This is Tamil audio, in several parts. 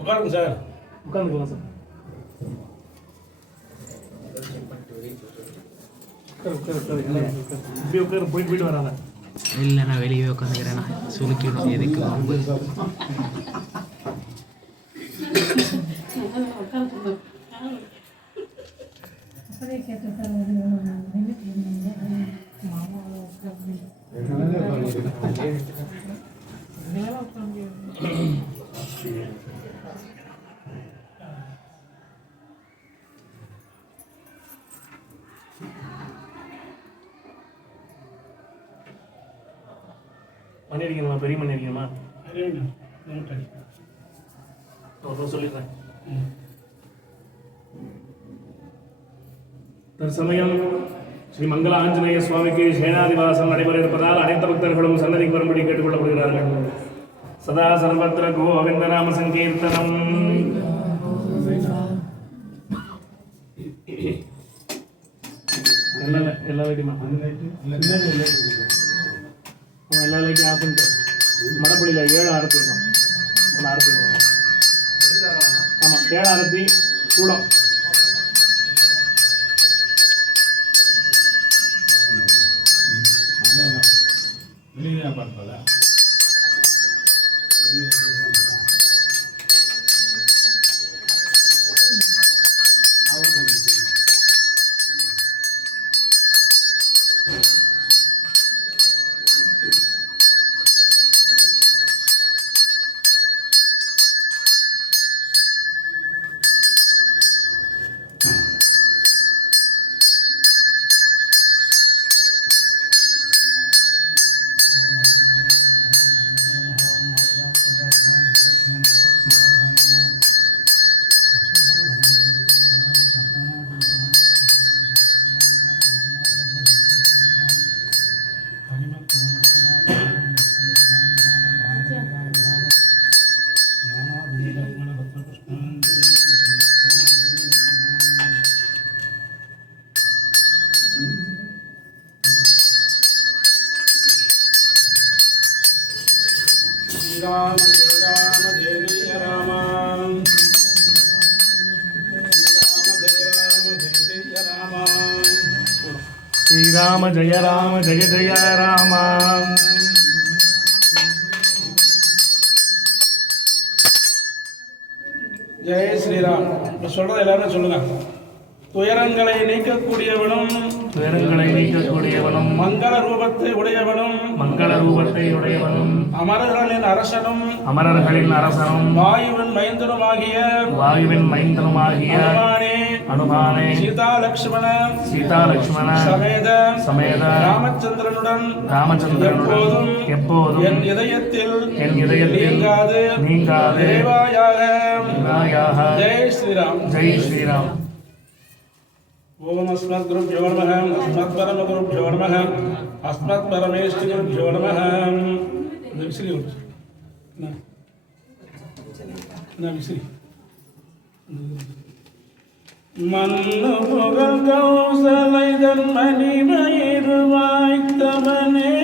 உட்காருங்க சார், உட்காந்துக்கலாம் சார். இப்படி உட்காரு, போயிட்டு வராங்க. இல்லை, நான் வெளியே உட்காந்துக்கிறேன். நான் சுலுக்கிடும் எதுக்கு மணி அடிக்கணுமா? பெரிய மணி அடிக்கணுமா? சொல்லிடுறேன். தற்சமயம் ஸ்ரீ மங்கள ஆஞ்சநேய சுவாமிக்கு சேனாதிவாசம் நடைபெற இருப்பதால் அனைத்து பக்தர்களும் சன்னதிக்கு வரும்படி கேட்டுக்கொள்ளப்படுகிறார்கள். சதா சர்வத்திர கோவிந்த நாம சங்கீர்த்தனம். எல்லா லைட்டுமா எல்லா லைட்டும் ஆஃப் பண்ணிட்டு மடப்பள்ளியில் 7 ஆரத்தி இருக்கும். ஒன்று ஆரத்தி ஆமாம், 7 ஆரத்தி சூடம். ராம ஜெய ராம ஜெய ஜெய ராம, ஸ்ரீராம ஜெய ராம ஜெய ஜெய ராம. ஜெய ஸ்ரீராம். சொல்றது எல்லாரும் சொல்லுங்க. துயரங்களை நீக்கக்கூடியவனும் மங்கள ரூபத்தை உடையவனும் அமரர்களின் அரசனும் வாயுவின் மைந்தனுமாகிய அனுமானே சீதா லக்ஷ்மண சமேத ராமச்சந்திரனுடன் எப்போதும் என் இதயத்தில் நீங்காது நிறைவாயாக. ஜெய் ஸ்ரீராம். ஜெய் ஸ்ரீராம். ஓம் அஸ்மத் குருப்யோ நமः, அஸ்மத் பரம குருப்யோ நமः, அஸ்மத் பரமேஷ்டி குருப்யோ நமः. இந்த விசிறி விசிறி மன்னு புகழ் கௌசலை தன்மணி மயிறு வாய்த்தவனே,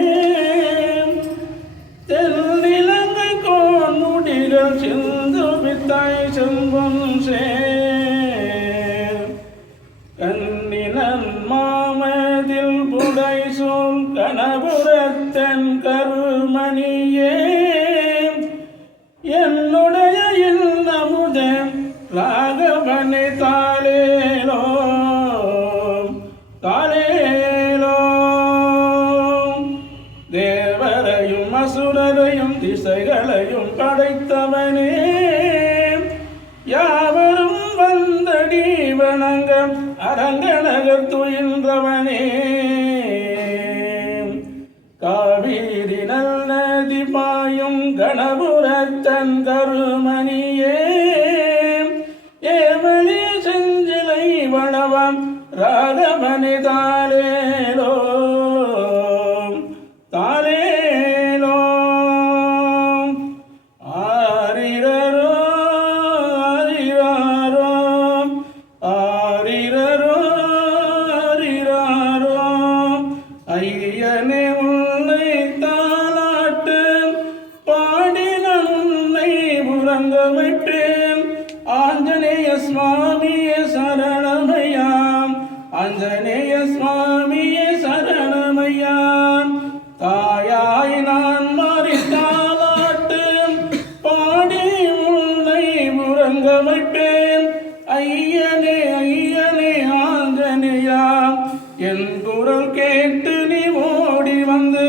தென்னிலங்கை கோன் முடிகள் சிந்து வித்தாய் செல்வம் கண்ணினன் மாமதில் புடை சூழ் கனபுரத்தன் கருமணியே, என்னுடைய இன்னமுதன் ராகவனை தாளேலோ தேவரையும் அசுரரையும் திசைகளையும் படைத்தவனே, யாவரும் வந்தடி வணங்க அரங்கநகர் துயின்றவனே, காவிரி நதி பாயும் கணபுரத்தன் கருமணியே, ஏவலி செஞ்சிலை வளவம் ராகவனி தாளேலோ ஐயனேய சுவாமியே சரணமையா தாயாய் நான் மறித்தாலாட்டு பாடி உன்னை உறங்க வைப்பேன் ஐயனே ஐயனே ஆஞ்சநேயா என் குரல் கேட்டு நீ ஓடி வந்து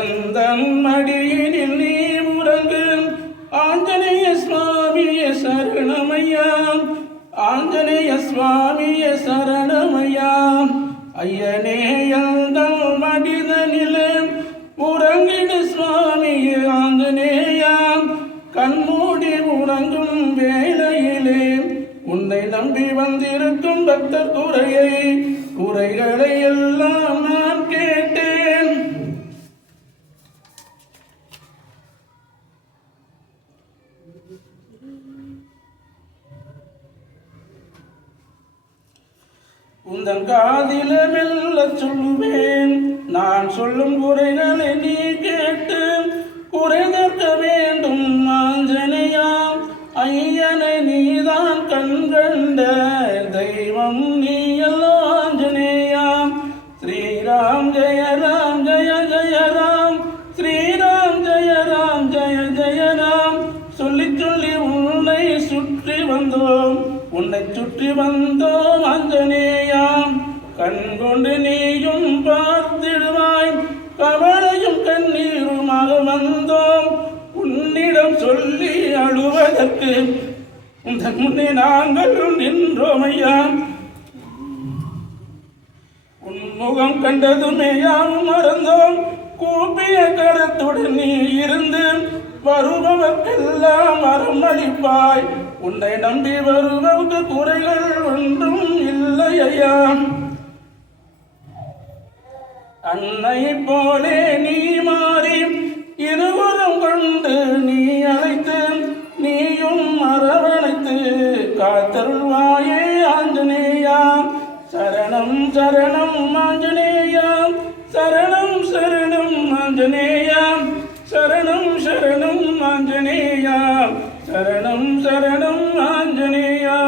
எந்த மடியினில் நீ உறங்கு ஆஞ்சநேய சுவாமியே சரணமையா ஆஞ்சநேய சுவாமியே சரணமையா ஐயனே எந்தம் மனிதனிலே உறங்கிடு சுவாமியே ஆஞ்சநேயா கண்மூடி உறங்கும் வேளையிலே உன்னை நம்பி வந்திருக்கும் பக்தர் குறைகளை எல்லாம் நான் கேட்டேன். உந்தன் காதில மெல்ல சொல்லுவேன் நான் சொல்லும் குறைகளை நீ கேட்டு குறை தீர்க்க வேண்டும் ஆஞ்சநேயா ஐயனை நீதான் கண்கண்ட தெய்வம் நீ எல்லாம் ஆஞ்சநேயா ஸ்ரீராம் ஜெய ராம் ஜெய ஜெய ராம் ஸ்ரீராம் ஜெய ராம் ஜெய ஜெய ராம் சொல்லி சொல்லி உன்னை சுற்றி வந்தோம் ஆஞ்சநேயா கண்கொண்டு நீயும் பார்த்திடுவாய் கவலையும் கண்ணீருமாக வந்தோம் உன்னிடம் சொல்லி அழுவதற்கு உந்தன் முன்னே நாங்கள் நின்றோம் ஐயா உன்முகம் கண்டதுமே யாவும் மறந்தோம் கூப்பிய கரத்துடன் நீ இருந்து வருபவர்க்கெல்லாம் அருமளிப்பாய் உன்னை நம்பி வருபவர்க்கு குறைகள் ஒன்றும் இல்லை ஐயா அன்னை போலே நீ மாறி இருவரும் கொண்டு நீ அழைத்து நீயும் அரவணைத்து காத்தருள்வாயே ஆஞ்சநேயா சரணம் சரணம் ஆஞ்சநேயா சரணம் சரணம் ஆஞ்சநேயா சரணம் சரணம் ஆஞ்சநேயா சரணம் சரணம் ஆஞ்சநேயா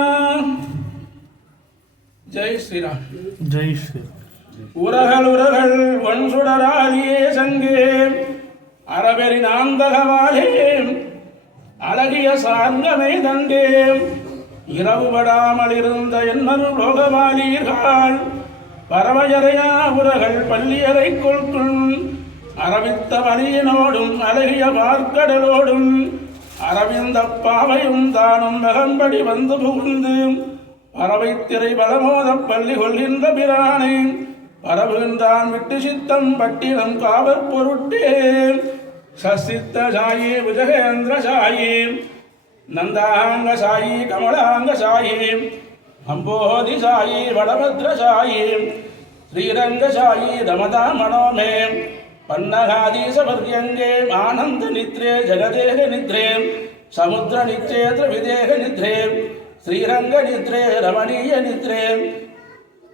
ஜெய் ஸ்ரீராம் ஜெய் ஸ்ரீராம் உரகள் வன்சுடராலியே சங்கே அரவெறி நாந்தகவாலே அழகிய சார்ந்தமை தந்தே இரவுபடாமல் இருந்த என்னரு லோகவாலீர்கள் பறவையறையா உரகள் பள்ளியறை கொள்குள் அரவித்த வலியினோடும் அழகிய பார்க்கடலோடும் அரவிந்த பாவையும் தானும் மெகம்படி வந்து புகுந்து பறவை திரை பலமோத பள்ளி கொள்கின்ற பிரானை பரவுகின்றான் விட்டு சித்தம் பட்டினம் காவற் பொருட்டே சசித்த சாயி புஜகேந்திர சாயி நந்தாங்க சாயி கமலாங்க சாயி அம்போதி சாயி வடபத்ர சாயி ஸ்ரீரங்க சாயி ரமதா மனோமே பன்னகாதீசபர்யங்கே ஆனந்த நித்ரே ஜகதேக நித்ரே சமுத்திர நித்ரே திரவிதேக நித்ரே ஸ்ரீரங்க நித்ரே ரமணீய நித்ரே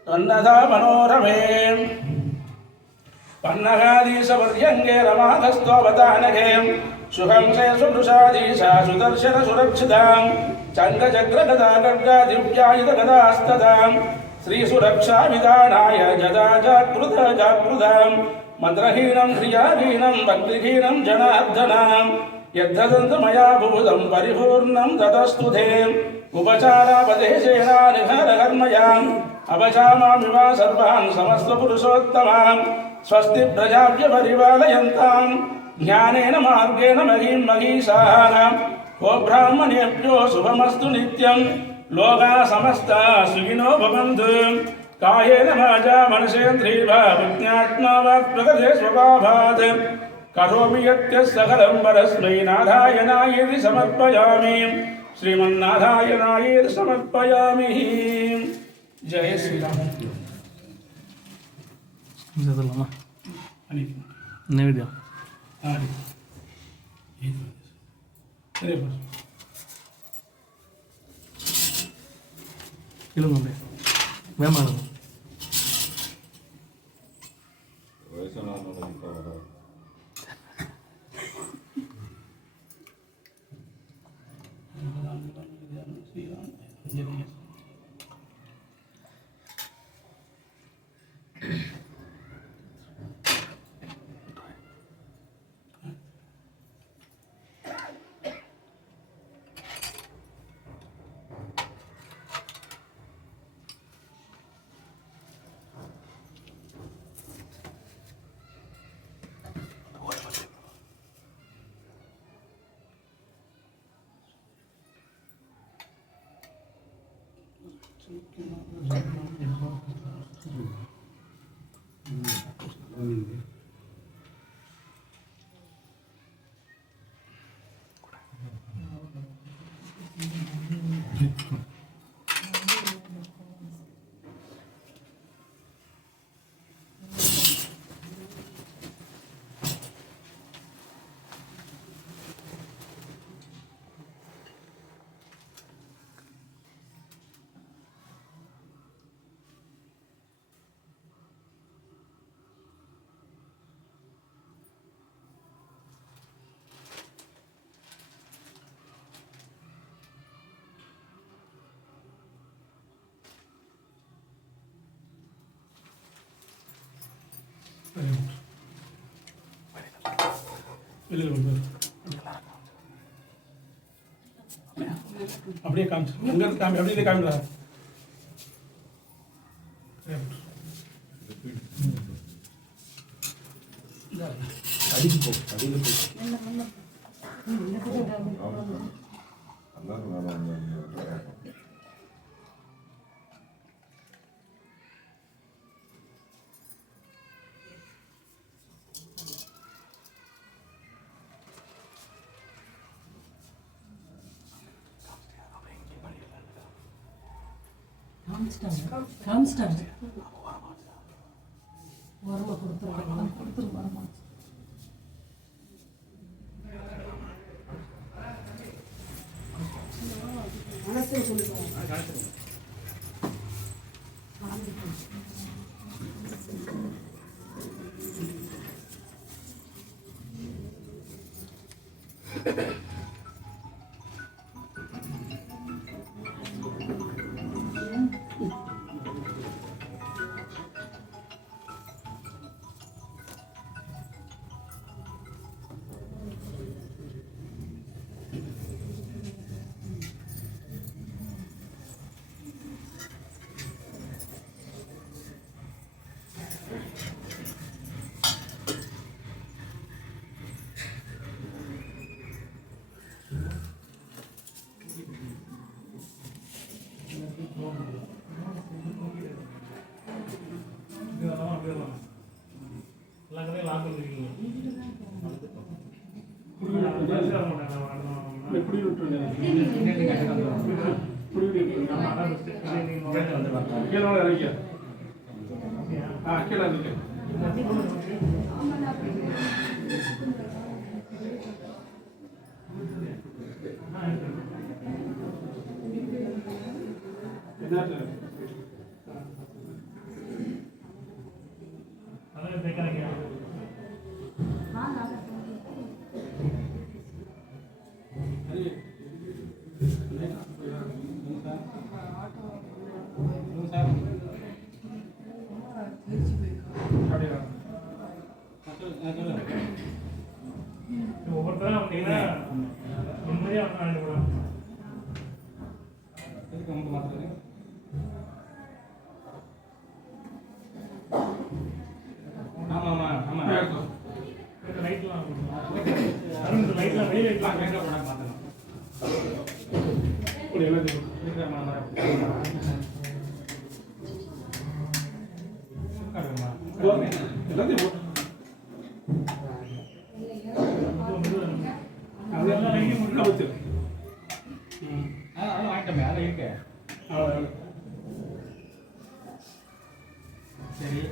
பன்னதா மனோரமே பன்னகாதீசபர்யங்கே ரமாதஸ்தோபதானகே சுகம்சே சுபுஷாதீசா சுதர்சன சுரக்ஷிதாம் சங்கச்சக்ரகதா கர்கா திவ்யாயுத கதாஸ்ததாம் ஸ்ரீசுரக்ஷா விதானாய ஜதா ஜாக்ருதாம் மந்திரஹீனம் கிரியாஹீனம் பக்திஹீனம் ஜனார்தனாம் யத்ததந்த மயா பூதம் பரிபூர்ணம் ததஸ்துதே உபசாராபதேசேனா நிகரகர்மயாம் அபசாமாமிவா சர்வான் சமஸ்த புருஷோத்தமாம் ஸ்வஸ்தி பிரஜாப்ய பரிபாலயந்தாம் ஞானேன மார்கேண மகீம் மகீஷாः கோ பிராமணேभ्यो சுபமஸ்து நித்யம் லோகா சமஸ்தா சுகினோ பவந்து காயேன வாசா மனசேந்திரியேவ விஜ்ஞாத்மா வாக் பிரகதே ஸ்வபாவாத் கரோமி யத்யஸ் சகலம் பரஸ்மை நாராயணாயேதி சமர்ப்பயாமி ஸ்ரீமன்னாராயணாயேதி சமர்ப்பயாமி ஜெய ஸ்ரீராம் சொல்லலாமா நைவேத்தியம் இழுங்க வேமாங்க வெளியில் வந்து அப்படியே காமிச்சு இங்கே காமி அப்படியே காமிடா. காமிச்சிட்டாங்க உரமா கொடுத்துருவாங்க. கீழே இறங்கிக்க. கீழே இறங்கிக்க. ஒவ்வொருத்தரும் வந்தீங்கன்னா நிம்மதியாக உட்காந்து கூட லைட்லாம் லைட்லாம் வெளியே லைட்லாம் எல்லாத்தையும் வாங்கிட்டோமே அதை இருக்கு சரி